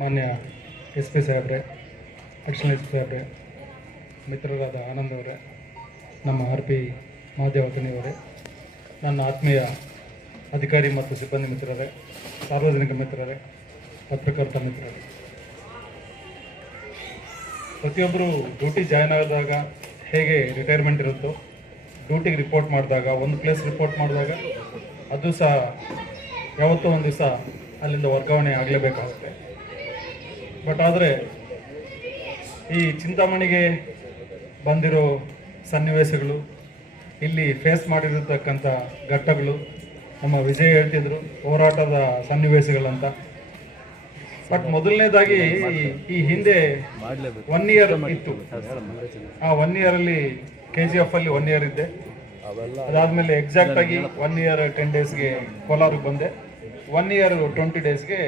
ಮಾನ್ಯ S P ಸಾಹೇಬ್ರೆ, additional S P ಸಾಹೇಬ್ರೆ, ಮಿತ್ರರಾದ ಆನಂದ್ ಅವರೇ, ನಮ್ಮ ಆರ್ ಪಿ ಮಹಾದೇವತನಿಯವರೇ, ನನ್ನ ಆತ್ಮೀಯ ಅಧಿಕಾರಿ ಮತ್ತು ಸಿಬ್ಬಂದಿ ಮಿತ್ರರೇ, ಸಾರ್ವಜನಿಕ ಮಿತ್ರರೇ, ಪತ್ರಕರ್ತ ಮಿತ್ರರೇ, ಪ್ರತಿಯೊಬ್ಬರು ಡ್ಯೂಟಿ ಜಾಯ್ನ್ ಆದಾಗ ಹೇಗೆ ರಿಟೈರ್ಮೆಂಟ್ ಇರುತ್ತೋ, ಡ್ಯೂಟಿಗೆ ರಿಪೋರ್ಟ್ ಮಾಡಿದಾಗ, ಒಂದು ಪ್ಲೇಸ್ ರಿಪೋರ್ಟ್ ಮಾಡಿದಾಗ ಅದು ಸಹ ಯಾವತ್ತೋ ಒಂದು ದಿವಸ ಅಲ್ಲಿಂದ ವರ್ಗಾವಣೆ ಆಗಲೇಬೇಕಾಗುತ್ತೆ. ಬಟ್ ಆದರೆ ಈ ಚಿಂತಾಮಣಿಗೆ ಬಂದಿರೋ ಸನ್ನಿವೇಶಗಳು, ಇಲ್ಲಿ ಫೇಸ್ ಮಾಡಿರತಕ್ಕಂಥ ಘಟ್ಟಗಳು, ನಮ್ಮ ವಿಜಯ್ ಹೇಳ್ತಿದ್ರು ಹೋರಾಟದ ಸನ್ನಿವೇಶಗಳಂತ. ಬಟ್ ಮೊದಲನೇದಾಗಿ ಈ ಹಿಂದೆ 1 ಇಯರ್ ಇತ್ತು. ಆ 1 ಇಯರಲ್ಲಿ KGF ಅಲ್ಲಿ 1 ಇಯರ್ ಇದ್ದೆ. ಅದಾದಮೇಲೆ ಎಕ್ಸಾಕ್ಟ್ ಆಗಿ 1 ಇಯರ್ 10 ಡೇಸ್ಗೆ ಕೋಲಾರಿಗೆ ಬಂದೆ. 1 ಇಯರ್ 20 ಡೇಸ್ಗೆ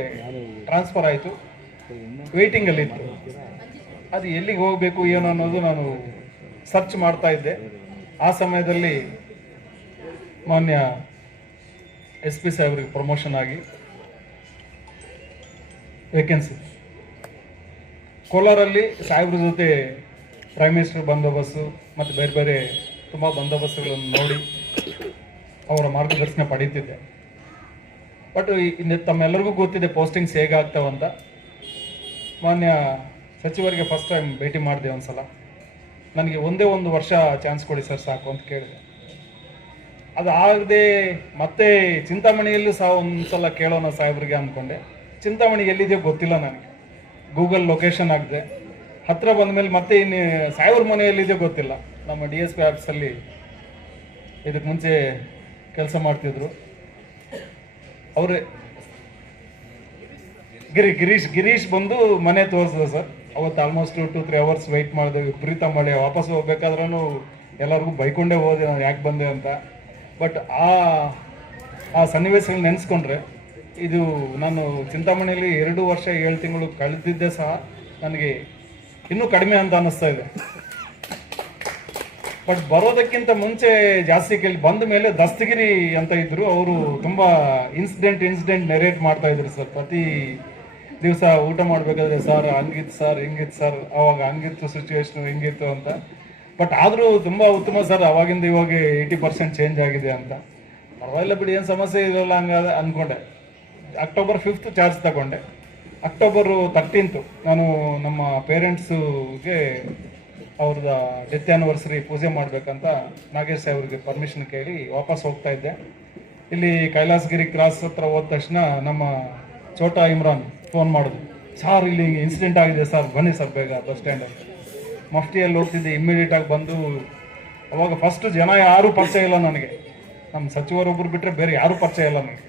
ಟ್ರಾನ್ಸ್ಫರ್ ಆಯಿತು. ವೇಟಿಂಗಲ್ಲಿ ಇತ್ತು. ಅದು ಎಲ್ಲಿಗೆ ಹೋಗಬೇಕು ಏನು ಅನ್ನೋದು ನಾನು ಸರ್ಚ್ ಮಾಡ್ತಾ ಇದ್ದೆ. ಆ ಸಮಯದಲ್ಲಿ ಮಾನ್ಯ ಎಸ್ ಪಿ ಸಾಹೇಬ್ರಿಗೆ ಪ್ರಮೋಷನ್ ಆಗಿ ವೇಕೆನ್ಸಿ ಕೋಲಾರಲ್ಲಿ ಸಾಹೇಬ್ರ ಜೊತೆ ಪ್ರೈಮ್ ಮಿನಿಸ್ಟರ್ ಬಂದೋಬಸ್ತು ಮತ್ತು ಬೇರೆ ಬೇರೆ ತುಂಬ ಬಂದೋಬಸ್ತುಗಳನ್ನು ನೋಡಿ ಅವರ ಮಾರ್ಗದರ್ಶನ ಪಡೀತಿದ್ದೆ. ಬಟ್ ಇನ್ನು ತಮ್ಮೆಲ್ಲರಿಗೂ ಗೊತ್ತಿದೆ ಪೋಸ್ಟಿಂಗ್ಸ್ ಹೇಗಾಗ್ತಾವಂತ. ಮಾನ್ಯ ಸಚಿವರಿಗೆ ಫಸ್ಟ್ ಟೈಮ್ ಭೇಟಿ ಮಾಡಿದೆ ಒಂದು ಸಲ. ನನಗೆ ಒಂದೇ 1 ವರ್ಷ ಚಾನ್ಸ್ ಕೊಡಿ ಸರ್ ಸಾಕು ಅಂತ ಕೇಳಿದೆ. ಅದು ಆಗದೆ ಮತ್ತೆ ಚಿಂತಾಮಣಿಯಲ್ಲೂ ಸಹ ಒಂದು ಸಲ ಕೇಳೋಣ ಸಾಹೇಬ್ರಿಗೆ ಅಂದ್ಕೊಂಡೆ. ಚಿಂತಾಮಣಿ ಎಲ್ಲಿದೆಯೋ ಗೊತ್ತಿಲ್ಲ ನನಗೆ. ಗೂಗಲ್ ಲೊಕೇಶನ್ ಹಾಕಿದೆ. ಹತ್ತಿರ ಬಂದ ಮೇಲೆ ಮತ್ತೆ ಇನ್ನು ಸಾಹೇಬ್ರ ಮನೆ ಎಲ್ಲಿದೆಯೋ ಗೊತ್ತಿಲ್ಲ. ನಮ್ಮ DSP ಆಫೀಸಲ್ಲಿ ಇದಕ್ಕೆ ಮುಂಚೆ ಕೆಲಸ ಮಾಡ್ತಿದ್ರು ಅವರೇ. ಗಿರೀಶ್ ಬಂದು ಮನೆ ತೋರಿಸಿದೆ ಸರ್. ಅವತ್ತು ಆಲ್ಮೋಸ್ಟ್ 2-3 ಅವರ್ಸ್ ವೆಯ್ಟ್ ಮಾಡಿದೆ. ವಿಪರೀತ ಮಳೆ. ವಾಪಸ್ ಹೋಗ್ಬೇಕಾದ್ರೂ ಎಲ್ಲರಿಗೂ ಬೈಕೊಂಡೇ ಹೋದೆ ನಾನು ಯಾಕೆ ಬಂದೆ ಅಂತ. ಬಟ್ ಆ ಸನ್ನಿವೇಶಗಳನ್ನ ನೆನೆಸ್ಕೊಂಡ್ರೆ ಇದು ನಾನು ಚಿಂತಾಮಣಿಯಲ್ಲಿ 2 ವರ್ಷ 7 ತಿಂಗಳು ಕಳೆದಿದ್ದೆ ಸಹ ನನಗೆ ಇನ್ನೂ ಕಡಿಮೆ ಅಂತ ಅನ್ನಿಸ್ತಾ ಇದೆ. ಬಟ್ ಬರೋದಕ್ಕಿಂತ ಮುಂಚೆ ಜಾಸ್ತಿ ಬಂದ ಮೇಲೆ ದಸ್ತಗಿರಿ ಅಂತ ಇದ್ರು. ಅವರು ತುಂಬ ಇನ್ಸಿಡೆಂಟ್ ನೆರೇಟ್ ಮಾಡ್ತಾ ಇದ್ರು ಸರ್. ಪ್ರತಿ ದಿವಸ ಊಟ ಮಾಡಬೇಕಾದ್ರೆ ಸರ್ ಹಂಗಿತ್ತು ಸರ್ ಹಿಂಗಿತ್ತು ಸರ್, ಅವಾಗ ಹಂಗಿತ್ತು ಸಿಚುವೇಶನ್ ಹಿಂಗಿತ್ತು ಅಂತ. ಬಟ್ ಆದರೂ ತುಂಬ ಉತ್ತಮ ಸರ್, ಅವಾಗಿಂದ ಇವಾಗ 80% ಚೇಂಜ್ ಆಗಿದೆ ಅಂತ. ಪರವಾಗಿಲ್ಲ ಬಿಡಿ, ಏನು ಸಮಸ್ಯೆ ಇರಲ್ಲ ಅಂದ್ಕೊಂಡೆ. October 5th ಚಾರ್ಜ್ ತಗೊಂಡೆ. October 13th ನಾನು ನಮ್ಮ ಪೇರೆಂಟ್ಸ್ಗೆ ಅವ್ರದ್ದು ಡೆತ್ ಆ್ಯನಿವರ್ಸರಿ ಪೂಜೆ ಮಾಡಬೇಕಂತ ನಾಗೇಶ್ ಸಾಹೇಬ್ರಿಗೆ ಪರ್ಮಿಷನ್ ಕೇಳಿ ವಾಪಸ್ ಹೋಗ್ತಾ ಇದ್ದೆ. ಇಲ್ಲಿ ಕೈಲಾಸಗಿರಿ ಕ್ರಾಸ್ ಹತ್ರ ಹೋದ ತಕ್ಷಣ ನಮ್ಮ ಛೋಟಾ ಇಮ್ರಾನ್ ಫೋನ್ ಮಾಡಿದ್ರು, ಸರ್ ಇಲ್ಲಿ ಇನ್ಸಿಡೆಂಟ್ ಆಗಿದೆ ಸರ್, ಬನ್ನಿ ಸರ್ ಬೇಗ ಬಸ್ ಸ್ಟ್ಯಾಂಡಲ್ಲಿ. ಮಫ್ಟಿಯಲ್ಲಿ ಹೋಗ್ತಿದ್ದೆ. ಇಮ್ಮಿಡಿಯೇಟಾಗಿ ಬಂದು ಅವಾಗ ಫಸ್ಟ್ ಜನ ಯಾರೂ ಪರಿಚಯ ಇಲ್ಲ ನನಗೆ. ನಮ್ಮ ಸಚಿವರೊಬ್ಬರು ಬಿಟ್ಟರೆ ಬೇರೆ ಯಾರೂ ಪರಿಚಯ ಇಲ್ಲ ನನಗೆ.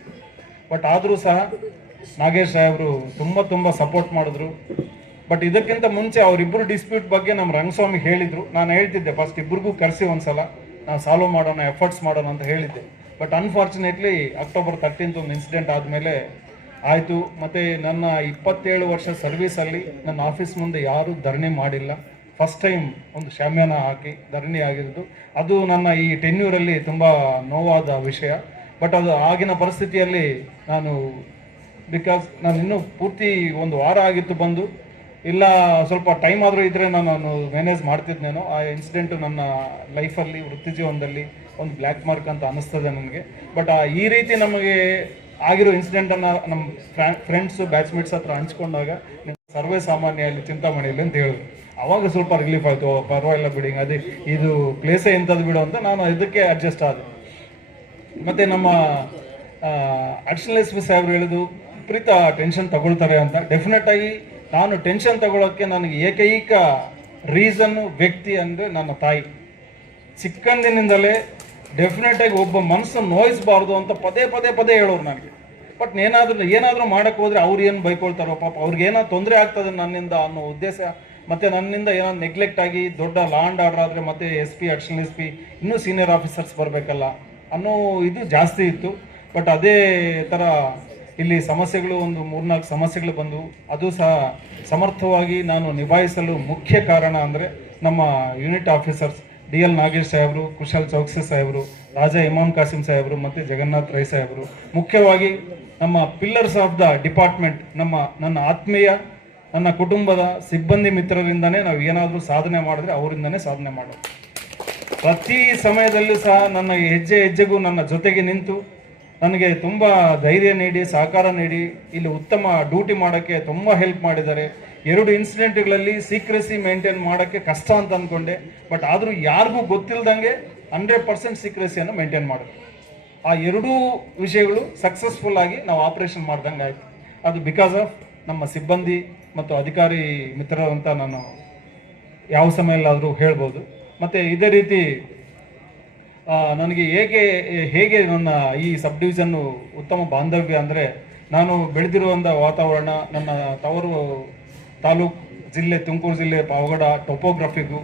ಬಟ್ ಆದರೂ ಸಹ ನಾಗೇಶ್ ಸಾಹೇಬರು ತುಂಬ ಸಪೋರ್ಟ್ ಮಾಡಿದ್ರು. ಬಟ್ ಇದಕ್ಕಿಂತ ಮುಂಚೆ ಅವರಿಬ್ಬರು ಡಿಸ್ಪ್ಯೂಟ್ ಬಗ್ಗೆ ನಮ್ಮ ರಂಗಸ್ವಾಮಿ ಹೇಳಿದರು. ನಾನು ಹೇಳ್ತಿದ್ದೆ ಫಸ್ಟ್ ಇಬ್ಬರಿಗೂ ಕರೆಸಿ ಒಂದ್ಸಲ ನಾವು ಸಾಲ್ವ್ ಮಾಡೋಣ, ಎಫರ್ಟ್ಸ್ ಮಾಡೋಣ ಅಂತ ಹೇಳಿದ್ದೆ. ಬಟ್ ಅನ್ಫಾರ್ಚುನೇಟ್ಲಿ October 13th ಒಂದು ಇನ್ಸಿಡೆಂಟ್ ಆದಮೇಲೆ ಆಯಿತು. ಮತ್ತು ನನ್ನ 27 ವರ್ಷ ಸರ್ವೀಸಲ್ಲಿ ನನ್ನ ಆಫೀಸ್ ಮುಂದೆ ಯಾರೂ ಧರಣಿ ಮಾಡಿಲ್ಲ. ಫಸ್ಟ್ ಟೈಮ್ ಒಂದು ಶಾಮ್ಯಾನ ಹಾಕಿ ಧರಣಿ ಆಗಿರೋದು. ಅದು ನನ್ನ ಈ ಟೆನ್ಯೂರಲ್ಲಿ ತುಂಬ ನೋವಾದ ವಿಷಯ. ಬಟ್ ಅದು ಆಗಿನ ಪರಿಸ್ಥಿತಿಯಲ್ಲಿ ನಾನು ನಾನು ಇನ್ನೂ ಪೂರ್ತಿ 1 ವಾರ ಆಗಿತ್ತು ಬಂದು. ಇಲ್ಲ ಸ್ವಲ್ಪ ಟೈಮ್ ಆದರೂ ಇದ್ದರೆ ನಾನು ಮ್ಯಾನೇಜ್ ಮಾಡ್ತಿದ್ನೇನೋ. ಆ ಇನ್ಸಿಡೆಂಟು ನನ್ನ ಲೈಫಲ್ಲಿ ವೃತ್ತಿ ಜೀವನದಲ್ಲಿ ಒಂದು ಬ್ಲ್ಯಾಕ್ ಮಾರ್ಕ್ ಅಂತ ಅನ್ನಿಸ್ತದೆ ನನಗೆ. ಬಟ್ ಈ ರೀತಿ ನಮಗೆ ಆಗಿರೋ ಇನ್ಸಿಡೆಂಟನ್ನು ನಮ್ಮ ಫ್ರೆಂಡ್ಸು ಬ್ಯಾಚ್ಮೇಟ್ಸ್ ಹತ್ರ ಹಂಚ್ಕೊಂಡಾಗ ಸರ್ವೇ ಸಾಮಾನ್ಯ ಇಲ್ಲಿ ಚಿಂತಾಮಣಿಯಲ್ಲಿ ಅಂತ ಹೇಳಿದ್ರು. ಆವಾಗ ಸ್ವಲ್ಪ ರಿಲೀಫ್ ಆಯಿತು. ಪರವಾಗಿಲ್ಲ ಬಿಡಿ, ಅದೇ ಇದು ಪ್ಲೇಸೇ ಇಂಥದ್ದು ಬಿಡು ಅಂತ ನಾನು ಇದಕ್ಕೆ ಅಡ್ಜಸ್ಟ್ ಆದೆ. ಮತ್ತು ನಮ್ಮ ಅಡಿಷನಲ್ SP ಸಾಹೇಬ್ರು ಹೇಳಿದ್ರು ವಿಪರೀತ ಟೆನ್ಷನ್ ತಗೊಳ್ತಾರೆ ಅಂತ. ಡೆಫಿನೆಟಾಗಿ ನಾನು ಟೆನ್ಷನ್ ತಗೊಳ್ಳೋಕ್ಕೆ ನನಗೆ ಏಕೈಕ ರೀಸನ್ನು ವ್ಯಕ್ತಿ ಅಂದರೆ ನನ್ನ ತಾಯಿ. ಚಿಕ್ಕಂದಿನಿಂದಲೇ ಡೆಫಿನೆಟಾಗಿ ಒಬ್ಬ ಮನಸ್ಸನ್ನು ನೋಯಿಸಬಾರ್ದು ಅಂತ ಪದೇ ಹೇಳೋರು ನನಗೆ. ಬಟ್ ಏನಾದರೂ ಮಾಡೋಕ್ಕೆ ಹೋದರೆ ಅವ್ರು ಏನು ಬೈಕೊಳ್ತಾರೋ ಪಾಪ, ಅವ್ರಿಗೇನೋ ತೊಂದರೆ ಆಗ್ತದೆ ನನ್ನಿಂದ ಅನ್ನೋ ಉದ್ದೇಶ. ಮತ್ತು ನನ್ನಿಂದ ಏನೋ ನೆಗ್ಲೆಕ್ಟ್ ಆಗಿ ದೊಡ್ಡ ಲಾ ಆ್ಯಂಡ್ ಆರ್ಡರ್ ಆದರೆ ಮತ್ತೆ SP ಅಡಿಷನಲ್ SP ಇನ್ನೂ ಸೀನಿಯರ್ ಆಫೀಸರ್ಸ್ ಬರಬೇಕಲ್ಲ ಅನ್ನೋ ಇದು ಜಾಸ್ತಿ ಇತ್ತು. ಬಟ್ ಅದೇ ಥರ ಇಲ್ಲಿ ಸಮಸ್ಯೆಗಳು ಒಂದು 3-4 ಸಮಸ್ಯೆಗಳು ಬಂದವು. ಅದು ಸಹ ಸಮರ್ಥವಾಗಿ ನಾನು ನಿಭಾಯಿಸಲು ಮುಖ್ಯ ಕಾರಣ ಅಂದರೆ ನಮ್ಮ ಯೂನಿಟ್ ಆಫೀಸರ್ಸ್ DL ನಾಗೇಶ್ ಸಾಹೇಬರು, ಕುಶಲ್ ಚೌಕ್ಸಿ ಸಾಹೇಬರು ರಾಜಾ ಇಮಾಮ್ ಕಾಸಿಂ ಸಾಹೇಬರು ಮತ್ತು ಜಗನ್ನಾಥ್ ರೈ ಸಾಹೇಬರು, ಮುಖ್ಯವಾಗಿ ನಮ್ಮ ಪಿಲ್ಲರ್ಸ್ ಆಫ್ ದ ಡಿಪಾರ್ಟ್ಮೆಂಟ್, ನನ್ನ ಆತ್ಮೀಯ, ನನ್ನ ಕುಟುಂಬದ ಸಿಬ್ಬಂದಿ ಮಿತ್ರರಿಂದನೇ ನಾವು ಏನಾದರೂ ಸಾಧನೆ ಮಾಡಿದ್ರೆ ಅವರಿಂದನೇ ಸಾಧನೆ ಮಾಡೋದು. ಪ್ರತಿ ಸಮಯದಲ್ಲೂ ಸಹ ನನ್ನ ಹೆಜ್ಜೆ ಹೆಜ್ಜೆಗೂ ನನ್ನ ಜೊತೆಗೆ ನಿಂತು ನನಗೆ ತುಂಬ ಧೈರ್ಯ ನೀಡಿ, ಸಹಕಾರ ನೀಡಿ, ಇಲ್ಲಿ ಉತ್ತಮ ಡ್ಯೂಟಿ ಮಾಡೋಕ್ಕೆ ತುಂಬ ಹೆಲ್ಪ್ ಮಾಡಿದ್ದಾರೆ. 2 ಇನ್ಸಿಡೆಂಟ್ಗಳಲ್ಲಿ ಸೀಕ್ರೆಸಿ ಮೇಂಟೈನ್ ಮಾಡೋಕ್ಕೆ ಕಷ್ಟ ಅಂತ ಅಂದ್ಕೊಂಡೆ, ಬಟ್ ಆದರೂ ಯಾರಿಗೂ ಗೊತ್ತಿಲ್ಲದಂಗೆ 100% ಸೀಕ್ರೆಸಿಯನ್ನು ಮೇಂಟೈನ್ ಮಾಡೋದು. ಆ 2 ವಿಷಯಗಳು ಸಕ್ಸಸ್ಫುಲ್ ಆಗಿ ನಾವು ಆಪರೇಷನ್ ಮಾಡ್ದಂಗೆ ಆಯಿತು. ಅದು ಬಿಕಾಸ್ ಆಫ್ ನಮ್ಮ ಸಿಬ್ಬಂದಿ ಮತ್ತು ಅಧಿಕಾರಿ ಮಿತ್ರರು ಅಂತ ನಾನು ಯಾವ ಸಮಯಲ್ಲಾದರೂ ಹೇಳ್ಬೋದು. ಮತ್ತು ಇದೇ ರೀತಿ ನನಗೆ ಹೇಗೆ ನನ್ನ ಈ ಸಬ್ ಡಿವಿಷನ್ನು ಉತ್ತಮ ಬಾಂಧವ್ಯ ಅಂದರೆ, ನಾನು ಬೆಳೆದಿರುವಂಥ ವಾತಾವರಣ ನನ್ನ ತವರು ತಾಲೂಕು ಜಿಲ್ಲೆ ತುಮಕೂರು ಜಿಲ್ಲೆ ಪಾವಗಡ ಟೊಪೋಗ್ರಫಿಗೂ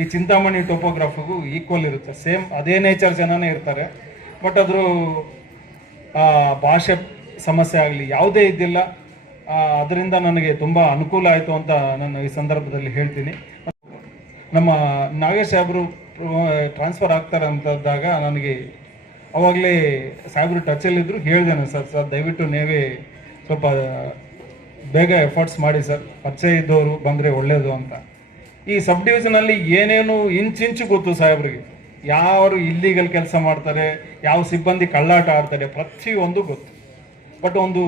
ಈ ಚಿಂತಾಮಣಿ ಟೊಪೋಗ್ರಫಿಗೂ ಈಕ್ವಲ್ ಇರುತ್ತೆ. ಸೇಮ್ ಅದೇ ನೇಚರ್ ಜನನೇ ಇರ್ತಾರೆ. ಬಟ್ ಅದ್ರ ಭಾಷೆ ಸಮಸ್ಯೆ ಆಗಲಿ ಯಾವುದೇ ಇದ್ದಿಲ್ಲ. ಅದರಿಂದ ನನಗೆ ತುಂಬ ಅನುಕೂಲ ಆಯಿತು ಅಂತ ನಾನು ಈ ಸಂದರ್ಭದಲ್ಲಿ ಹೇಳ್ತೀನಿ. ನಮ್ಮ ನಾಗೇಶ್ ಸಾಹೇಬರು ಟ್ರಾನ್ಸ್ಫರ್ ಆಗ್ತಾರೆ ಅಂತಂದಾಗ ನನಗೆ ಅವಾಗಲೇ ಸಾಹೇಬರು ಟಚಲ್ಲಿದ್ದರು. ಹೇಳಿದ್ದೇನೆ, ಸರ್ ದಯವಿಟ್ಟು ನೀವೇ ಸ್ವಲ್ಪ ಬೇಗ ಎಫರ್ಟ್ಸ್ ಮಾಡಿ ಸರ್, ಪರಿಚಯ ಇದ್ದವರು ಬಂದರೆ ಒಳ್ಳೆಯದು ಅಂತ. ಈ ಸಬ್ ಡಿವಿಷನಲ್ಲಿ ಏನೇನು ಇಂಚಿಂಚು ಗೊತ್ತು ಸಾಹೇಬ್ರಿಗೆ. ಯಾರು ಇಲ್ಲಿಗಲ್ ಕೆಲಸ ಮಾಡ್ತಾರೆ, ಯಾವ ಸಿಬ್ಬಂದಿ ಕಳ್ಳಾಟ ಆಡ್ತಾರೆ, ಪ್ರತಿಯೊಂದು ಗೊತ್ತು. ಬಟ್ ಒಂದು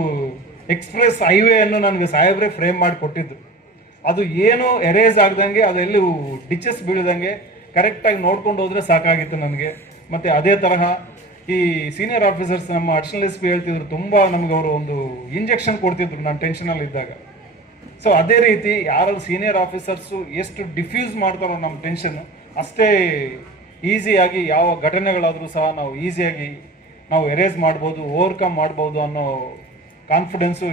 ಎಕ್ಸ್ಪ್ರೆಸ್ ಹೈವೇಯನ್ನು ನನಗೆ ಸಾಹೇಬ್ರೆ ಫ್ರೇಮ್ ಮಾಡಿ ಕೊಟ್ಟಿದ್ದು. ಅದು ಏನು ಎರೇಸ್ ಆಗ್ದಂಗೆ, ಅದೆಲ್ಲೂ ಡಿಚಸ್ ಬೀಳದಂಗೆ ಕರೆಕ್ಟಾಗಿ ನೋಡ್ಕೊಂಡು ಹೋದರೆ ಸಾಕಾಗಿತ್ತು ನನಗೆ. ಮತ್ತು ಅದೇ ತರಹ ಈ ಸೀನಿಯರ್ ಆಫೀಸರ್ಸ್ ನಮ್ಮ ಅಡಿಷನಲ್ ಎಸ್ ಪಿ ಹೇಳ್ತಿದ್ರು, ತುಂಬ ನಮಗೆ ಅವರು ಒಂದು ಇಂಜೆಕ್ಷನ್ ಕೊಡ್ತಿದ್ರು ನಾನು ಟೆನ್ಷನಲ್ಲಿ ಇದ್ದಾಗ. ಸೊ ಅದೇ ರೀತಿ ಯಾರು ಸೀನಿಯರ್ ಆಫೀಸರ್ಸು ಎಷ್ಟು ಡಿಫ್ಯೂಸ್ ಮಾಡ್ತಾರೋ ನಮ್ಮ ಟೆನ್ಷನ್, ಅಷ್ಟೇ ಈಸಿಯಾಗಿ ಯಾವ ಘಟನೆಗಳಾದರೂ ಸಹ ನಾವು ಈಸಿಯಾಗಿ ನಾವು ಎರೇಸ್ ಮಾಡ್ಬೋದು, ಓವರ್ಕಮ್ ಮಾಡ್ಬೋದು ಅನ್ನೋ ಕಾನ್ಫಿಡೆನ್ಸು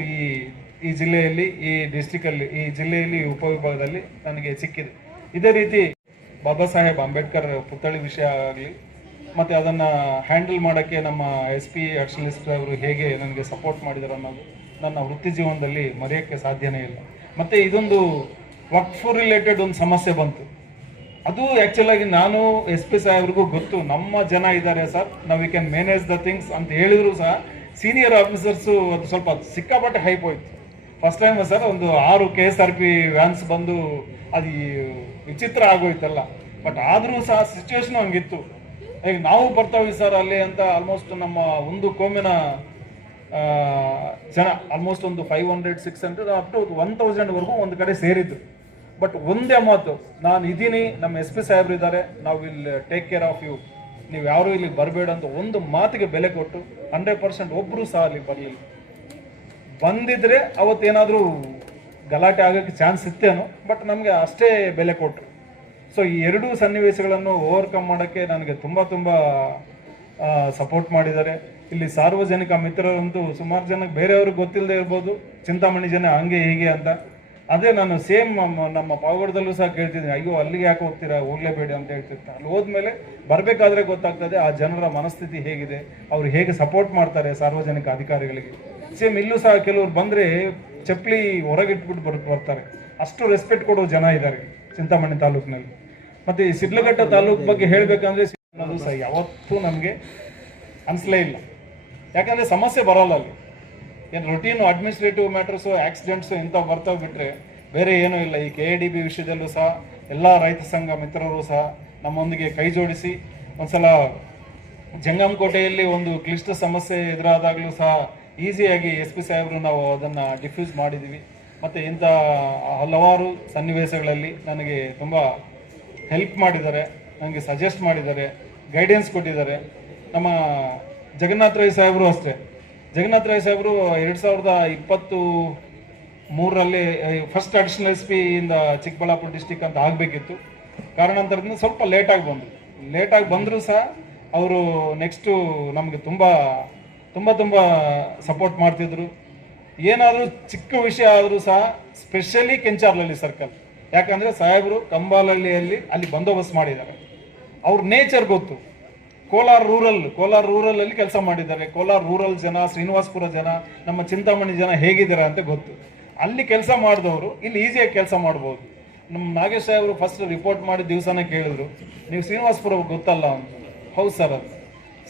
ಈ ಜಿಲ್ಲೆಯಲ್ಲಿ, ಈ ಡಿಸ್ಟಿಕಲ್ಲಿ, ಈ ಜಿಲ್ಲೆಯಲ್ಲಿ, ಉಪವಿಭಾಗದಲ್ಲಿ ನನಗೆ ಸಿಕ್ಕಿದೆ. ಇದೇ ರೀತಿ ಬಾಬಾ ಸಾಹೇಬ್ ಅಂಬೇಡ್ಕರ್ ಪುತ್ಥಳಿ ವಿಷಯ ಆಗಲಿ, ಮತ್ತು ಅದನ್ನು ಹ್ಯಾಂಡಲ್ ಮಾಡೋಕ್ಕೆ ನಮ್ಮ ಎಸ್ ಪಿ ಅಡಿಷನಲಿಸ್ಟ್ ಅವರು ಹೇಗೆ ನನಗೆ ಸಪೋರ್ಟ್ ಮಾಡಿದ್ದಾರೆ ಅನ್ನೋದು ನನ್ನ ವೃತ್ತಿ ಜೀವನದಲ್ಲಿ ಮರೆಯೋಕ್ಕೆ ಸಾಧ್ಯನೇ ಇಲ್ಲ. ಮತ್ತು ಇದೊಂದು ವಕ್ಫ್ ರಿಲೇಟೆಡ್ ಒಂದು ಸಮಸ್ಯೆ ಬಂತು. ಅದು ಆ್ಯಕ್ಚುಲಾಗಿ ನಾನು ಎಸ್ ಪಿ ಸಾಹೇಬ್ರಿಗೂ ಗೊತ್ತು, ನಮ್ಮ ಜನ ಇದ್ದಾರೆ ಸರ್, ನಾವು we can manage the things ಅಂತ ಹೇಳಿದ್ರು ಸಹ ಸೀನಿಯರ್ ಆಫೀಸರ್ಸು ಅದು ಸ್ವಲ್ಪ ಸಿಕ್ಕಾಪಟ್ಟೆ ಹೈಪ್ ಹೋಯ್ತು. ಫಸ್ಟ್ ಟೈಮ್ ಸರ್ ಒಂದು 6 KSRP ವ್ಯಾನ್ಸ್ ಬಂದು ಅದು ವಿಚಿತ್ರ ಆಗೋಯ್ತಲ್ಲ. ಬಟ್ ಆದರೂ ಸಹ ಸಿಚುವೇಶನ್ ಹಂಗಿತ್ತು. ಈಗ ನಾವು ಬರ್ತಾವೆ ಸರ್ ಅಲ್ಲಿ ಅಂತ ಆಲ್ಮೋಸ್ಟ್ ನಮ್ಮ ಒಂದು ಕೋಮಿನ ಜನ ಆಲ್ಮೋಸ್ಟ್ ಒಂದು 500, 600 ಅಪ್ ಟು 1000ವರೆಗೂ ಒಂದು ಕಡೆ ಸೇರಿದ್ರು. ಬಟ್ ಒಂದೇ ಮಾತು, ನಾನು ಇದ್ದೀನಿ, ನಮ್ಮ ಎಸ್ ಪಿ ಸಾಹೇಬ್ರು ಇದ್ದಾರೆ, ನಾವು ಇಲ್ಲಿ ಟೇಕ್ ಕೇರ್ ಆಫ್ ಯು, ನೀವು ಯಾರೂ ಇಲ್ಲಿಗೆ ಬರಬೇಡ ಅಂತ ಒಂದು ಮಾತಿಗೆ ಬೆಲೆ ಕೊಟ್ಟು 100% ಒಬ್ಬರು ಸಹ ಅಲ್ಲಿಗೆ ಬರಲಿಲ್ಲ. ಬಂದಿದ್ರೆ ಅವತ್ತೇನಾದರೂ ಗಲಾಟೆ ಆಗೋಕ್ಕೆ ಚಾನ್ಸ್ ಇತ್ತೇನೋ, ಬಟ್ ನಮಗೆ ಅಷ್ಟೇ ಬೆಲೆ ಕೊಟ್ಟರು. ಸೊ ಈ 2 ಸನ್ನಿವೇಶಗಳನ್ನು ಓವರ್ಕಮ್ ಮಾಡೋಕ್ಕೆ ನನಗೆ ತುಂಬ ಸಪೋರ್ಟ್ ಮಾಡಿದ್ದಾರೆ. ಇಲ್ಲಿ ಸಾರ್ವಜನಿಕ ಮಿತ್ರರಂತೂ ಸುಮಾರು ಜನಕ್ಕೆ ಬೇರೆಯವ್ರಿಗೆ ಗೊತ್ತಿಲ್ಲದೆ ಇರ್ಬೋದು, ಚಿಂತಾಮಣಿ ಜನ ಹಂಗೆ ಹೀಗೆ ಅಂತ. ಅದೇ ನಾನು ಸೇಮ್ ನಮ್ಮ ಪಾವಗಡದಲ್ಲೂ ಸಹ ಕೇಳ್ತಿದ್ದೀನಿ, ಅಯ್ಯೋ ಅಲ್ಲಿಗೆ ಯಾಕೆ ಹೋಗ್ತೀರಾ, ಹೋಗಲೇಬೇಡಿ ಅಂತ ಹೇಳ್ತಿರ್ತಾರೆ. ಅಲ್ಲಿ ಹೋದ್ಮೇಲೆ ಬರಬೇಕಾದ್ರೆ ಗೊತ್ತಾಗ್ತದೆ ಆ ಜನರ ಮನಸ್ಥಿತಿ ಹೇಗಿದೆ, ಅವ್ರು ಹೇಗೆ ಸಪೋರ್ಟ್ ಮಾಡ್ತಾರೆ ಸಾರ್ವಜನಿಕ ಅಧಿಕಾರಿಗಳಿಗೆ. ಸೇಮ್ ಇಲ್ಲೂ ಸಹ ಕೆಲವ್ರು ಬಂದರೆ ಚಪ್ಪಲಿ ಹೊರಗಿಟ್ಬಿಟ್ಟು ಬರ್ತಾರೆ, ಅಷ್ಟು ರೆಸ್ಪೆಕ್ಟ್ ಕೊಡೋ ಜನ ಇದ್ದಾರೆ ಚಿಂತಾಮಣಿ ತಾಲೂಕಿನಲ್ಲಿ. ಮತ್ತು ಈ ಶಿಡ್ಲಘಟ್ಟ ತಾಲೂಕು ಬಗ್ಗೆ ಹೇಳಬೇಕಂದ್ರೆ ಅನ್ನೋದು ಸಹ ಯಾವತ್ತೂ ನಮಗೆ ಅನಿಸ್ಲೇ ಇಲ್ಲ. ಯಾಕಂದರೆ ಸಮಸ್ಯೆ ಬರೋಲ್ಲ ಅಲ್ಲಿ. ಏನು ರೊಟೀನು ಅಡ್ಮಿನಿಸ್ಟ್ರೇಟಿವ್ ಮ್ಯಾಟ್ರಸು, ಆಕ್ಸಿಡೆಂಟ್ಸು ಇಂಥವು ಬರ್ತಾವೆ ಬಿಟ್ಟರೆ ಬೇರೆ ಏನೂ ಇಲ್ಲ. ಈ KADB ವಿಷಯದಲ್ಲೂ ಸಹ ಎಲ್ಲ ರೈತ ಸಂಘ ಮಿತ್ರರು ಸಹ ನಮ್ಮೊಂದಿಗೆ ಕೈ ಜೋಡಿಸಿ, ಒಂದ್ಸಲ ಜಂಗಮಕೋಟೆಯಲ್ಲಿ ಒಂದು ಕ್ಲಿಷ್ಟ ಸಮಸ್ಯೆ ಎದುರಾದಾಗಲೂ ಸಹ ಈಸಿಯಾಗಿ ಎಸ್ ಪಿ ಸಾಹೇಬರು ನಾವು ಅದನ್ನು ಡಿಫ್ಯೂಸ್ ಮಾಡಿದ್ದೀವಿ. ಮತ್ತು ಇಂಥ ಹಲವಾರು ಸನ್ನಿವೇಶಗಳಲ್ಲಿ ನನಗೆ ತುಂಬ ಹೆಲ್ಪ್ ಮಾಡಿದ್ದಾರೆ, ನನಗೆ ಸಜೆಸ್ಟ್ ಮಾಡಿದ್ದಾರೆ, ಗೈಡೆನ್ಸ್ ಕೊಟ್ಟಿದ್ದಾರೆ. ನಮ್ಮ ಜಗನ್ನಾಥ್ ರೈ ಸಾಹೇಬರು ಅಷ್ಟೇ. ಜಗನ್ನಾಥ್ ರೈ ಸಾಹೇಬರು 2023ರಲ್ಲಿ ಫಸ್ಟ್ ಅಡಿಷನಲ್ ಎಸ್ ಪಿ ಇಂದ ಚಿಕ್ಕಬಳ್ಳಾಪುರ ಡಿಸ್ಟಿಕ್ ಅಂತ ಆಗಬೇಕಿತ್ತು. ಕಾರಣಾಂತರದಿಂದ ಸ್ವಲ್ಪ ಲೇಟಾಗಿ ಬಂದರು ಸಹ ಅವರು ನೆಕ್ಸ್ಟು ನಮಗೆ ತುಂಬ ಸಪೋರ್ಟ್ ಮಾಡ್ತಿದ್ರು. ಏನಾದರೂ ಚಿಕ್ಕ ವಿಷಯ ಆದರೂ ಸಹ ಸ್ಪೆಷಲಿ ಕೆಂಚಾರ್ಲಹಳ್ಳಿ ಸರ್ಕಲ್, ಯಾಕಂದರೆ ಸಾಹೇಬರು ಕಂಬಾಲಹಳ್ಳಿಯಲ್ಲಿ ಅಲ್ಲಿ ಬಂದೋಬಸ್ತ್ ಮಾಡಿದ್ದಾರೆ. ಅವ್ರ ನೇಚರ್ ಗೊತ್ತು. ಕೋಲಾರ ರೂರಲಲ್ಲಿ ಕೆಲಸ ಮಾಡಿದ್ದಾರೆ. ಕೋಲಾರ ರೂರಲ್ ಜನ, ಶ್ರೀನಿವಾಸಪುರ ಜನ, ನಮ್ಮ ಚಿಂತಾಮಣಿ ಜನ ಹೇಗಿದ್ದಾರೆ ಅಂತ ಗೊತ್ತು. ಅಲ್ಲಿ ಕೆಲಸ ಮಾಡಿದವರು ಇಲ್ಲಿ ಈಸಿಯಾಗಿ ಕೆಲಸ ಮಾಡ್ಬೋದು. ನಮ್ಮ ನಾಗೇಶ್ ಸಾಹೇಬರು ಫಸ್ಟ್ ರಿಪೋರ್ಟ್ ಮಾಡಿ ದಿವಸನೇ ಕೇಳಿದ್ರು, ನೀವು ಶ್ರೀನಿವಾಸಪುರ ಗೊತ್ತಲ್ಲ ಅಂತ. ಹೌದು ಸರ್, ಅದು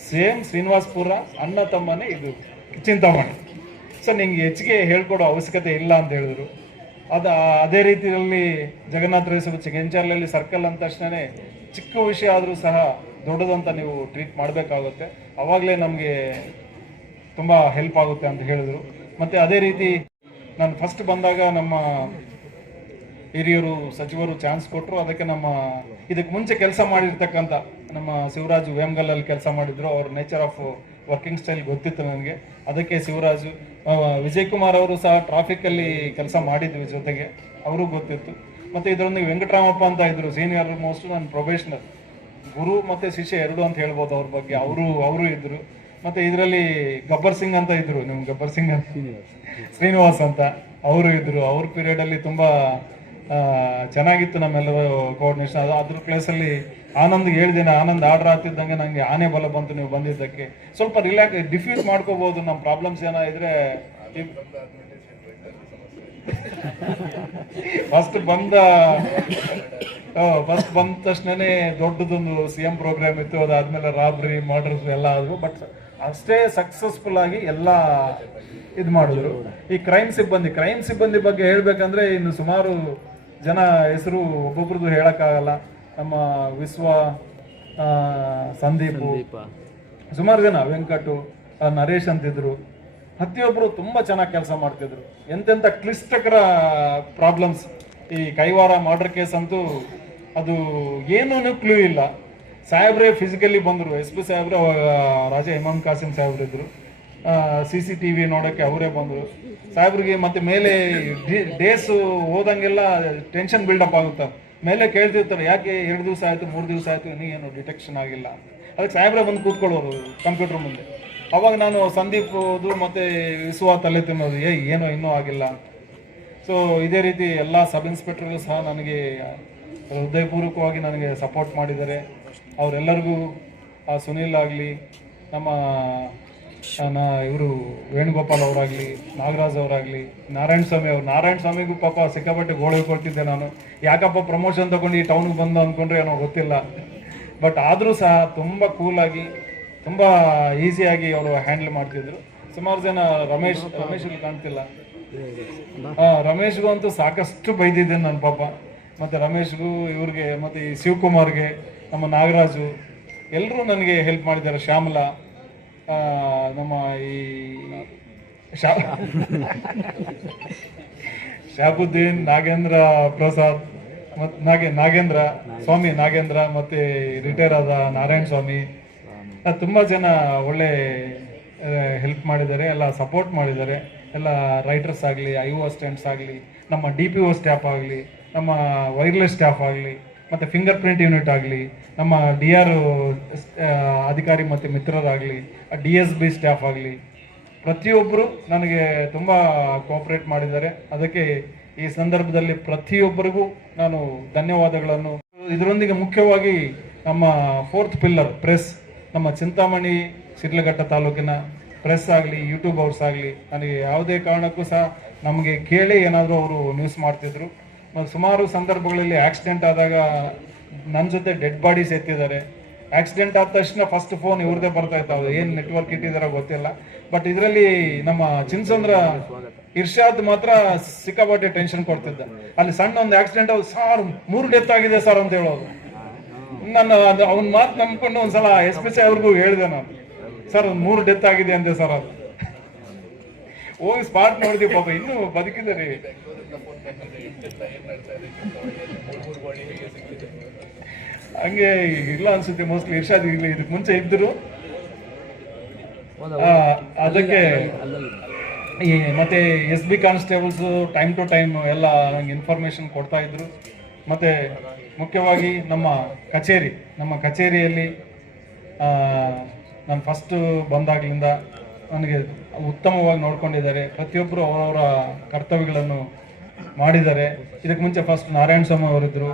ಸೇಮ್ ಶ್ರೀನಿವಾಸ್ಪುರ ಅಣ್ಣ ತಮ್ಮನೇ ಇದು ಚಿಂತಾಮಣಿ. ಸೊ ನಿಂಗೆ ಹೆಚ್ಚಿಗೆ ಹೇಳ್ಕೊಡೋ ಅವಶ್ಯಕತೆ ಇಲ್ಲ ಅಂತ ಹೇಳಿದ್ರು. ಅದೇ ರೀತಿಯಲ್ಲಿ ಜಗನ್ನಾಥ ರೇಸು ಚಿಗಂಚಾಲಲ್ಲಿ ಸರ್ಕಲ್ ಅಂದ ತಕ್ಷಣ ಚಿಕ್ಕ ವಿಷಯ ಆದರೂ ಸಹ ದೊಡ್ಡದಂತ ನೀವು ಟ್ರೀಟ್ ಮಾಡಬೇಕಾಗುತ್ತೆ, ಅವಾಗಲೇ ನಮಗೆ ತುಂಬ ಹೆಲ್ಪ್ ಆಗುತ್ತೆ ಅಂತ ಹೇಳಿದರು. ಮತ್ತು ಅದೇ ರೀತಿ ನಾನು ಫಸ್ಟ್ ಬಂದಾಗ ನಮ್ಮ ಹಿರಿಯರು ಸಚಿವರು ಚಾನ್ಸ್ ಕೊಟ್ಟರು. ಅದಕ್ಕೆ ಇದಕ್ಕೆ ಮುಂಚೆ ಕೆಲಸ ಮಾಡಿರ್ತಕ್ಕಂಥ ನಮ್ಮ ಶಿವರಾಜು ವೇಮಗಲ್ಲಲ್ಲಿ ಕೆಲಸ ಮಾಡಿದ್ರು, ಅವ್ರ ನೇಚರ್ ಆಫ್ ವರ್ಕಿಂಗ್ ಸ್ಟೈಲ್ ಗೊತ್ತಿತ್ತು ನನಗೆ. ಅದಕ್ಕೆ ಶಿವರಾಜು, ವಿಜಯ್ ಕುಮಾರ್ ಅವರು ಸಹ ಟ್ರಾಫಿಕಲ್ಲಿ ಕೆಲಸ ಮಾಡಿದ್ವಿ ಜೊತೆಗೆ, ಅವರು ಗೊತ್ತಿತ್ತು. ಮತ್ತು ಇದರೊಂದಿಗೆ ವೆಂಕಟರಾಮಪ್ಪ ಅಂತ ಇದ್ದರು, ಸೀನಿಯರ್ ಮೋಸ್ಟ್, ನನ್ನ ಪ್ರೊಫೆಷನಲ್ ಗುರು ಮತ್ತು ಶಿಷ್ಯ ಎರಡು ಅಂತ ಹೇಳ್ಬೋದು ಅವ್ರ ಬಗ್ಗೆ. ಅವರು ಇದ್ದರು. ಮತ್ತು ಇದರಲ್ಲಿ ಗಬ್ಬರ್ ಸಿಂಗ್ ಅಂತ ಇದ್ದರು, ನಿಮ್ಗೆ ಗಬ್ಬರ್ ಸಿಂಗ್ ಅಂತ ಶ್ರೀನಿವಾಸ್ ಅಂತ ಅವರು ಇದ್ದರು. ಅವ್ರ ಪೀರಿಯಡಲ್ಲಿ ತುಂಬ ಚೆನ್ನಾಗಿತ್ತು ನಮ್ಮೆಲ್ಲರ ಕೋಆರ್ಡಿನೇಷನ್. ಅದ್ರ ಪ್ಲೇಸಲ್ಲಿ ಆನಂದ್ಗೆ ಹೇಳಿದ್ದೇನೆ, ಆನಂದ್ ಆರ್ಡರ್ ಆಗ್ತಿದ್ದಂಗೆ ನನಗೆ ಆನೆ ಬಲ ಬಂತು ನೀವು ಬಂದಿದ್ದಕ್ಕೆ. ಸ್ವಲ್ಪ ಡಿಫ್ಯೂಸ್ ಮಾಡ್ಕೋಬೋದು ನಮ್ಮ ಪ್ರಾಬ್ಲಮ್ಸ್ ಏನಾದ್ರೆ. ಫಸ್ಟ್ ಬಂದ ತಕ್ಷಣನೇ ದೊಡ್ಡದೊಂದು CM ಪ್ರೋಗ್ರಾಮ್ ಇತ್ತು, ಅದಾದ್ಮೇಲೆ ರಾಬ್ರಿ ಮರ್ಡರ್ಸ್ ಎಲ್ಲ ಆದ್ರು. ಬಟ್ ಅಷ್ಟೇ ಸಕ್ಸಸ್ಫುಲ್ ಆಗಿ ಎಲ್ಲ ಇದು ಮಾಡಿದ್ರು. ಈ ಕ್ರೈಮ್ ಸಿಬ್ಬಂದಿ ಬಗ್ಗೆ ಹೇಳ್ಬೇಕಂದ್ರೆ ಇನ್ನು ಸುಮಾರು ಜನ ಹೆಸರು ಒಬ್ಬೊಬ್ರದ್ದು ಹೇಳಕ್ಕಾಗಲ್ಲ. ನಮ್ಮ ವಿಶ್ವ, ಸಂದೀಪು, ಸುಮಾರು ಜನ, ವೆಂಕಟು, ನರೇಶ್ ಅಂತಿದ್ರು, ಪ್ರತಿಯೊಬ್ಬರು ತುಂಬ ಚೆನ್ನಾಗಿ ಕೆಲಸ ಮಾಡ್ತಿದ್ರು. ಎಂತೆಂಥ ಕ್ಲಿಷ್ಟಕರ ಪ್ರಾಬ್ಲಮ್ಸ್, ಈ ಕೈವಾರ ಮರ್ಡರ್ ಕೇಸ್ ಅಂತೂ ಅದು ಏನೂ ಕ್ಲೂ ಇಲ್ಲ. ಸಾಹೇಬ್ರೆ ಫಿಸಿಕಲಿ ಬಂದರು, SP ಸಾಹೇಬ್ರೆ, ರಾಜಾ ಇಮಾಮ್ ಕಾಸಿಂ ಸಾಹೇಬ್ರಿದ್ರು. CCTV ನೋಡೋಕ್ಕೆ ಅವರೇ ಬಂದರು ಸಾಹೇಬ್ರಿಗೆ. ಮತ್ತು ಮೇಲೆ ಡೇಸು ಹೋದಂಗೆಲ್ಲ ಟೆನ್ಷನ್ ಬಿಲ್ಡಪ್ ಆಗುತ್ತೆ. ಮೇಲೆ ಕೇಳ್ತಿರ್ತಾರೆ, ಯಾಕೆ 2 ದಿವಸ ಆಯಿತು 3 ದಿವಸ ಆಯಿತು ಇನ್ನೇನು ಡಿಟೆಕ್ಷನ್ ಆಗಿಲ್ಲ. ಅದಕ್ಕೆ ಸಾಹೇಬ್ರೆ ಬಂದು ಕೂತ್ಕೊಳ್ಳೋರು ಕಂಪ್ಯೂಟರ್ ಮುಂದೆ. ಅವಾಗ ನಾನು ಸಂದೀಪ್ದು ಮತ್ತು ವಿಶ್ವ ತಲೆ ತಿನ್ನೋದು, ಏನೋ ಇನ್ನೂ ಆಗಿಲ್ಲ ಅಂತ. ಸೊ ಇದೇ ರೀತಿ ಎಲ್ಲ ಸಬ್ ಇನ್ಸ್ಪೆಕ್ಟರ್ಗಳು ಸಹ ನನಗೆ ಹೃದಯಪೂರ್ವಕವಾಗಿ ನನಗೆ ಸಪೋರ್ಟ್ ಮಾಡಿದ್ದಾರೆ. ಅವರೆಲ್ಲರಿಗೂ, ಸುನೀಲ್ ಆಗಲಿ, ನಮ್ಮ ಇವರು ವೇಣುಗೋಪಾಲ್ ಅವರಾಗಲಿ, ನಾಗರಾಜ್ ಅವರಾಗಲಿ, ನಾರಾಯಣ ಸ್ವಾಮಿಗೂ ಪಾಪ ಸಿಕ್ಕಾಪಟ್ಟೆ ಗೋಳೆ ಕೊಡ್ತಿದ್ದೆ ನಾನು. ಯಾಕಪ್ಪ ಪ್ರಮೋಷನ್ ತಗೊಂಡು ಈ ಟೌನ್ಗೆ ಬಂದು ಅಂದ್ಕೊಂಡ್ರೆ ಏನೋ ಗೊತ್ತಿಲ್ಲ. ಬಟ್ ಆದರೂ ಸಹ ತುಂಬ ಕೂಲಾಗಿ, ತುಂಬ ಈಸಿಯಾಗಿ ಅವರು ಹ್ಯಾಂಡಲ್ ಮಾಡ್ತಿದ್ರು. ಸುಮಾರು ಜನ ರಮೇಶ್ ಇಲ್ಲಿ ಕಾಣ್ತಿಲ್ಲ, ರಮೇಶ್ಗೂ ಅಂತೂ ಸಾಕಷ್ಟು ಬೈದಿದ್ದೇನೆ ನನ್ನ ಪಾಪ. ಮತ್ತು ರಮೇಶ್ಗೂ, ಇವ್ರಿಗೆ, ಮತ್ತು ಈ ಶಿವಕುಮಾರ್ಗೆ, ನಮ್ಮ ನಾಗರಾಜು, ಎಲ್ಲರೂ ನನಗೆ ಹೆಲ್ಪ್ ಮಾಡಿದ್ದಾರೆ. ಶ್ಯಾಮಲಾ, ನಮ್ಮ ಈ ಶಾಬುದ್ದೀನ್, ನಾಗೇಂದ್ರ ಪ್ರಸಾದ್, ಮತ್ತು ನಾಗೇಂದ್ರ, ಮತ್ತು ರಿಟೈರ್ ಆದ ನಾರಾಯಣ ಸ್ವಾಮಿ, ತುಂಬ ಜನ ಒಳ್ಳೆ ಹೆಲ್ಪ್ ಮಾಡಿದ್ದಾರೆ, ಎಲ್ಲ ಸಪೋರ್ಟ್ ಮಾಡಿದ್ದಾರೆ. ಎಲ್ಲ ರೈಟರ್ಸ್ ಆಗಲಿ, IO ಅಸಿಸ್ಟೆಂಟ್ಸ್ ಆಗಲಿ, ನಮ್ಮ DPO ಸ್ಟಾಫ್ ಆಗಲಿ, ನಮ್ಮ ವೈರ್ಲೆಸ್ ಸ್ಟಾಫ್ ಆಗಲಿ, ಮತ್ತು ಫಿಂಗರ್ ಪ್ರಿಂಟ್ ಯೂನಿಟ್ ಆಗಲಿ, ನಮ್ಮ DR ಅಧಿಕಾರಿ ಮತ್ತು ಮಿತ್ರರಾಗಲಿ, DSB ಸ್ಟಾಫ್ ಆಗಲಿ, ಪ್ರತಿಯೊಬ್ಬರು ನನಗೆ ತುಂಬ ಕೋಆಪ್ರೇಟ್ ಮಾಡಿದ್ದಾರೆ. ಅದಕ್ಕೆ ಈ ಸಂದರ್ಭದಲ್ಲಿ ಪ್ರತಿಯೊಬ್ಬರಿಗೂ ನಾನು ಧನ್ಯವಾದಗಳನ್ನು. ಇದರೊಂದಿಗೆ ಮುಖ್ಯವಾಗಿ ನಮ್ಮ 4th ಪಿಲ್ಲರ್ ಪ್ರೆಸ್, ನಮ್ಮ ಚಿಂತಾಮಣಿ ಶಿಡ್ಲಘಟ್ಟ ತಾಲೂಕಿನ ಪ್ರೆಸ್ ಆಗಲಿ, ಯೂಟ್ಯೂಬರ್ಸ್ ಆಗಲಿ, ನನಗೆ ಯಾವುದೇ ಕಾರಣಕ್ಕೂ ಸಹ ನಮಗೆ ಕೇಳಿ ಏನಾದರೂ ಅವರು ನ್ಯೂಸ್ ಮಾಡ್ತಿದ್ರು. ಸುಮಾರು ಸಂದರ್ಭಗಳಲ್ಲಿ ಆಕ್ಸಿಡೆಂಟ್ ಆದಾಗ ನನ್ನ ಜೊತೆ ಡೆಡ್ ಬಾಡೀಸ್ ಎತ್ತಿದ್ದಾರೆ. ಆಕ್ಸಿಡೆಂಟ್ ಆದ ತಕ್ಷಣ ಫಸ್ಟ್ ಫೋನ್ ಇವ್ರದೇ ಬರ್ತಾ ಇತ್ತು, ಏನು ನೆಟ್ವರ್ಕ್ ಇಟ್ಟಿದಾರೋ ಗೊತ್ತಿಲ್ಲ. ಬಟ್ ಇದರಲ್ಲಿ ನಮ್ಮ ಚಿನ್ಸಂದ್ರ ಇರ್ಷಾದ್ ಮಾತ್ರ ಸಿಕ್ಕಾಪಟ್ಟೆ ಟೆನ್ಷನ್ ಕೊಡ್ತಿದ್ದ. ಅಲ್ಲಿ ಸಣ್ಣ ಒಂದು ಆಕ್ಸಿಡೆಂಟ್ ಆಗಿ, ಸಾರ್ 3 ಡೆತ್ ಆಗಿದೆ ಸರ್ ಅಂತ ಹೇಳೋದು. ನಾನು ಅವ್ನ ಮಾತು ನಂಬ್ಕೊಂಡು ಒಂದ್ಸಲ SP ಅವ್ರಿಗೂ ಹೇಳಿದೆ ನಾನು, ಸರ್ ಒಂದು 3 ಡೆತ್ ಆಗಿದೆ ಅಂತೆ ಸರ್. ಅದು ಹೋಗಿ ಸ್ಪಾಟ್ ನೋಡಿದ್ವಿ, ಪಾಪ ಇನ್ನೂ ಬದುಕಿದ್ದಾರೆ. ಹಂಗೆ ಇಲ್ಲ ಅನ್ಸುತ್ತೆ ಮೋಸ್ಟ್ಲಿ, ಇರ್ಷಾದ್ ಇದಕ್ಕೆ ಮುಂಚೆ ಇದ್ದರು. ಅದಕ್ಕೆ ಮತ್ತೆ SB constables time to time ಎಲ್ಲ ನಂಗೆ ಇನ್ಫಾರ್ಮೇಶನ್ ಕೊಡ್ತಾ ಇದ್ರು. ಮತ್ತು ಮುಖ್ಯವಾಗಿ ನಮ್ಮ ಕಚೇರಿಯಲ್ಲಿ ನಾನು ಫಸ್ಟ್ ಬಂದಾಗಲಿಂದ ನನಗೆ ಉತ್ತಮವಾಗಿ ನೋಡ್ಕೊಂಡಿದ್ದಾರೆ. ಪ್ರತಿಯೊಬ್ಬರು ಅವರವರ ಕರ್ತವ್ಯಗಳನ್ನು ಮಾಡಿದ್ದಾರೆ. ಇದಕ್ಕೆ ಮುಂಚೆ ಫಸ್ಟ್ ನಾರಾಯಣ ಸ್ವಾಮಿ ಅವರಿದ್ದರು,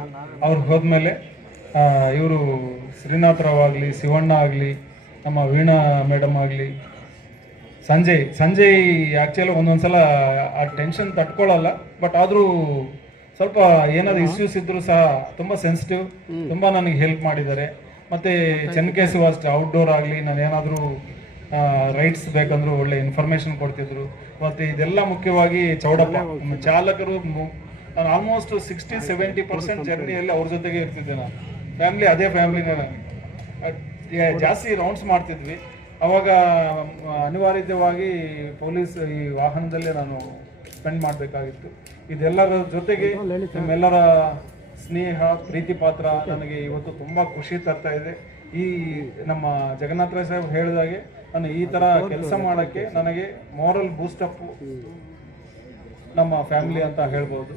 ಅವ್ರು ಹೋದ್ಮೇಲೆ ಇವರು ಶ್ರೀನಾಥ್ ರಾವ್ ಆಗಲಿ, ಶಿವಣ್ಣ ಆಗಲಿ, ನಮ್ಮ ವೀಣಾ ಮೇಡಮ್ ಆಗಲಿ, ಸಂಜಯ್ ಆ್ಯಕ್ಚುಲಿ ಒಂದೊಂದ್ಸಲ ಆ ಟೆನ್ಷನ್ ತಟ್ಕೊಳ್ಳಲ್ಲ. ಬಟ್ ಆದರೂ ಸ್ವಲ್ಪ ಏನಾದ್ರು ಇಶ್ಯೂಸ್ ಇದ್ದರೂ ಸಹ ತುಂಬ ಸೆನ್ಸಿಟಿವ್, ತುಂಬ ನನಗೆ ಹೆಲ್ಪ್ ಮಾಡಿದ್ದಾರೆ. ಮತ್ತು ಚೆನ್ನಕೇಶವ ಅಷ್ಟೇ ಔಟ್ಡೋರ್ ಆಗಲಿ ನಾನು ಏನಾದರೂ ರೈಟ್ಸ್ ಬೇಕಂದ್ರೂ ಒಳ್ಳೆ ಇನ್ಫಾರ್ಮೇಷನ್ ಕೊಡ್ತಿದ್ರು. ಮತ್ತು ಇದೆಲ್ಲ ಮುಖ್ಯವಾಗಿ ಚೌಡಪ್ಪ ಚಾಲಕರು ನಾನು ಆಲ್ಮೋಸ್ಟ್ 60-70% ಜರ್ನಿಯಲ್ಲಿ ಅವ್ರ ಜೊತೆಗೆ ಇರ್ತಿದ್ದೆ. ನಾನು ಫ್ಯಾಮಿಲಿ ಅದೇ ಫ್ಯಾಮಿಲಿನ ಜಾಸ್ತಿ ರೌಂಡ್ಸ್ ಮಾಡ್ತಿದ್ವಿ. ಅವಾಗ ಅನಿವಾರ್ಯವಾಗಿ ಪೊಲೀಸ್ ಈ ವಾಹನದಲ್ಲೇ ನಾನು ಸ್ಪೆಂಡ್ ಮಾಡಬೇಕಾಗಿತ್ತು. ಇದೆಲ್ಲರ ಜೊತೆಗೆ ನಿಮ್ಮೆಲ್ಲರ ಸ್ನೇಹ ಪ್ರೀತಿ ಪಾತ್ರ ನನಗೆ ಇವತ್ತು ತುಂಬ ಖುಷಿ ತರ್ತಾ ಇದೆ. ಈ ನಮ್ಮ ಜಗನ್ನಾಥ ಸಾಹೇಬ್ ಹೇಳಿದಾಗೆ ನಾನು ಈ ಥರ ಕೆಲಸ ಮಾಡೋಕ್ಕೆ ನನಗೆ ಮಾರಲ್ ಬೂಸ್ಟಪ್ ನಮ್ಮ ಫ್ಯಾಮಿಲಿ ಅಂತ ಹೇಳ್ಬೋದು.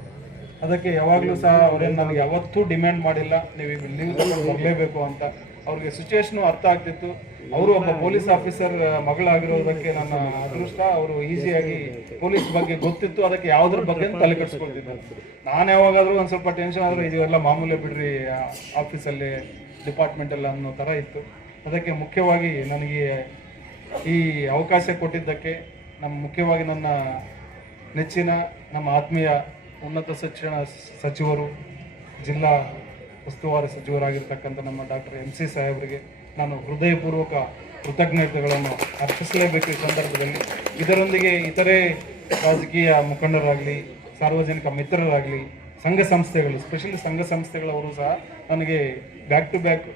ಅದಕ್ಕೆ ಯಾವಾಗಲೂ ಸಹ ಅವರೇನು ನನಗೆ ಯಾವತ್ತೂ ಡಿಮ್ಯಾಂಡ್ ಮಾಡಿಲ್ಲ ನೀವು ಲೀವ್ ತಗೊಂಡು ಬರಲೇಬೇಕು ಅಂತ. ಅವ್ರಿಗೆ ಸಿಚುವೇಶನು ಅರ್ಥ ಆಗ್ತಿತ್ತು. ಅವರು ಒಬ್ಬ ಪೊಲೀಸ್ ಆಫೀಸರ್ ಮಗಳಾಗಿರೋದಕ್ಕೆ ನನ್ನ ಅದೃಷ್ಟ. ಅವರು ಈಸಿಯಾಗಿ ಪೊಲೀಸ್ ಬಗ್ಗೆ ಗೊತ್ತಿತ್ತು, ಅದಕ್ಕೆ ಯಾವುದ್ರ ಬಗ್ಗೆ ತಲೆ ಕೆಡಿಸ್ಕೊಳ್ತಿದ್ದಾರೆ. ನಾನು ಯಾವಾಗಾದರೂ ಒಂದು ಸ್ವಲ್ಪ ಟೆನ್ಷನ್ ಆದರೂ ಇದೆಲ್ಲ ಮಾಮೂಲಿ ಬಿಡ್ರಿ ಆಫೀಸಲ್ಲಿ ಡಿಪಾರ್ಟ್ಮೆಂಟಲ್ಲಿ ಅನ್ನೋ ಥರ ಇತ್ತು. ಅದಕ್ಕೆ ಮುಖ್ಯವಾಗಿ ನನಗೆ ಈ ಅವಕಾಶ ಕೊಟ್ಟಿದ್ದಕ್ಕೆ ಮುಖ್ಯವಾಗಿ ನನ್ನ ನೆಚ್ಚಿನ ನಮ್ಮ ಆತ್ಮೀಯ ಉನ್ನತ ಶಿಕ್ಷಣ ಸಚಿವರು, ಜಿಲ್ಲಾ ಉಸ್ತುವಾರಿ ಸಚಿವರಾಗಿರ್ತಕ್ಕಂಥ ನಮ್ಮ ಡಾಕ್ಟರ್ MC ಸಾಹೇಬರಿಗೆ ನಾನು ಹೃದಯಪೂರ್ವಕ ಕೃತಜ್ಞತೆಗಳನ್ನು ಅರ್ಪಿಸಲೇಬೇಕು ಈ ಸಂದರ್ಭದಲ್ಲಿ. ಇದರೊಂದಿಗೆ ಇತರೆ ರಾಜಕೀಯ ಮುಖಂಡರಾಗಲಿ, ಸಾರ್ವಜನಿಕ ಮಿತ್ರರಾಗಲಿ, ಸಂಘ ಸಂಸ್ಥೆಗಳು, ಸ್ಪೆಷಲಿ ಸಂಘ ಸಂಸ್ಥೆಗಳವರು ಸಹ ನನಗೆ ಬ್ಯಾಕ್ ಟು ಬ್ಯಾಕ್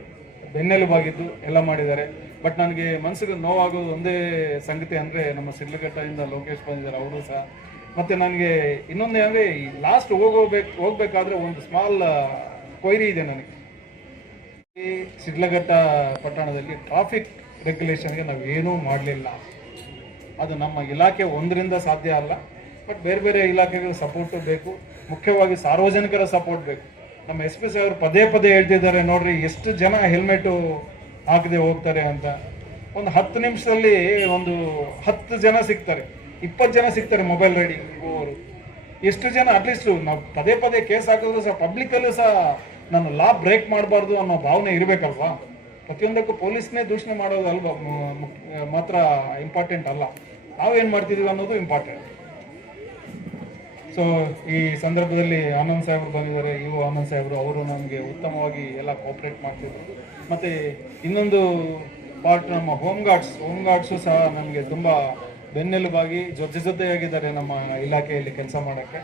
ಬೆನ್ನೆಲುಬಾಗಿದ್ದು ಎಲ್ಲ ಮಾಡಿದ್ದಾರೆ. ಬಟ್ ನನಗೆ ಮನಸ್ಸಿಗೆ ನೋವಾಗೋದು ಒಂದೇ ಸಂಗತಿ ಅಂದರೆ ನಮ್ಮ ಶಿಡ್ಲಘಟ್ಟದಿಂದ ಲೋಕೇಶ್ ಬಂದಿದ್ದಾರೆ, ಅವರು ಸಹ. ಮತ್ತು ನನಗೆ ಇನ್ನೊಂದು ಅಂದರೆ ಲಾಸ್ಟ್ ಹೋಗ್ಬೇಕಾದ್ರೆ ಒಂದು ಸ್ಮಾಲ್ ಕೊಯ್ರಿ ಇದೆ ನನಗೆ. ಈ ಶಿಡ್ಲಘಟ್ಟ ಪಟ್ಟಣದಲ್ಲಿ ಟ್ರಾಫಿಕ್ ರೆಗ್ಯುಲೇಷನ್ಗೆ ನಾವು ಏನೂ ಮಾಡಲಿಲ್ಲ. ಅದು ನಮ್ಮ ಇಲಾಖೆ ಒಂದರಿಂದ ಸಾಧ್ಯ ಅಲ್ಲ, ಬಟ್ ಬೇರೆ ಬೇರೆ ಇಲಾಖೆಗಳ ಸಪೋರ್ಟು ಬೇಕು. ಮುಖ್ಯವಾಗಿ ಸಾರ್ವಜನಿಕರ ಸಪೋರ್ಟ್ ಬೇಕು. ನಮ್ಮ SP ಸಾಹೇಬರು ಪದೇ ಪದೇ ಹೇಳ್ತಿದ್ದಾರೆ, ನೋಡ್ರಿ ಎಷ್ಟು ಜನ ಹೆಲ್ಮೆಟು ಹಾಕದೆ ಹೋಗ್ತಾರೆ ಅಂತ. ಒಂದು 10 ನಿಮಿಷದಲ್ಲಿ ಒಂದು 10 ಜನ ಸಿಗ್ತಾರೆ, 20 ಜನ ಸಿಗ್ತಾರೆ ಮೊಬೈಲ್ ರೈಡಿಂಗ್ ಹೋಗೋರು. ಎಷ್ಟು ಜನ ಅಟ್ಲೀಸ್ಟ್ ನಾವು ಪದೇ ಪದೇ ಕೇಸ್ ಹಾಕಿದ್ರು ಸಹ ಪಬ್ಲಿಕ್ಕಲ್ಲೂ ಸಹ ನಾನು ಲಾ ಬ್ರೇಕ್ ಮಾಡಬಾರ್ದು ಅನ್ನೋ ಭಾವನೆ ಇರಬೇಕಲ್ವಾ. ಪ್ರತಿಯೊಂದಕ್ಕೂ ಪೊಲೀಸ್ನೇ ದೂಷಣೆ ಮಾಡೋದು ಅಲ್ವಾ ಮಾತ್ರ ಇಂಪಾರ್ಟೆಂಟ್ ಅಲ್ಲ, ನಾವೇನು ಮಾಡ್ತಿದ್ದೀವಿ ಅನ್ನೋದು ಇಂಪಾರ್ಟೆಂಟ್. ಸೊ ಈ ಸಂದರ್ಭದಲ್ಲಿ ಆನಂದ್ ಸಾಹೇಬರು ಬಂದಿದ್ದಾರೆ, ಆನಂದ್ ಸಾಹೇಬರು ಅವರು ನಮಗೆ ಉತ್ತಮವಾಗಿ ಎಲ್ಲ ಕೋಆಪ್ರೇಟ್ ಮಾಡ್ತಿದ್ರು. ಮತ್ತು ಇನ್ನೊಂದು ಪಾರ್ಟ್ ನಮ್ಮ ಹೋಮ್ ಗಾರ್ಡ್ಸು ಸಹ ನಮಗೆ ತುಂಬ ಬೆನ್ನೆಲುಬಾಗಿ ಜೊತೆಯಾಗಿದ್ದಾರೆ ನಮ್ಮ ಇಲಾಖೆಯಲ್ಲಿ ಕೆಲಸ ಮಾಡೋಕ್ಕೆ.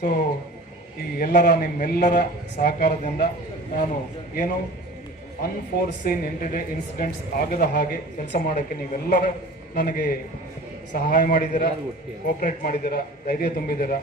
ಸೊ ಈ ನಿಮ್ಮೆಲ್ಲರ ಸಹಕಾರದಿಂದ ನಾನು ಏನು ಅನ್ಫೋರ್ಸೀನ್ ಇನ್ಸಿಡೆಂಟ್ಸ್ ಆಗದ ಹಾಗೆ ಕೆಲಸ ಮಾಡೋಕ್ಕೆ ನೀವೆಲ್ಲರ ನನಗೆ ಸಹಾಯ ಮಾಡಿದ್ದೀರಾ, ಕೋಆಪ್ರೇಟ್ ಮಾಡಿದ್ದೀರಾ, ಧೈರ್ಯ ತುಂಬಿದ್ದೀರಾ.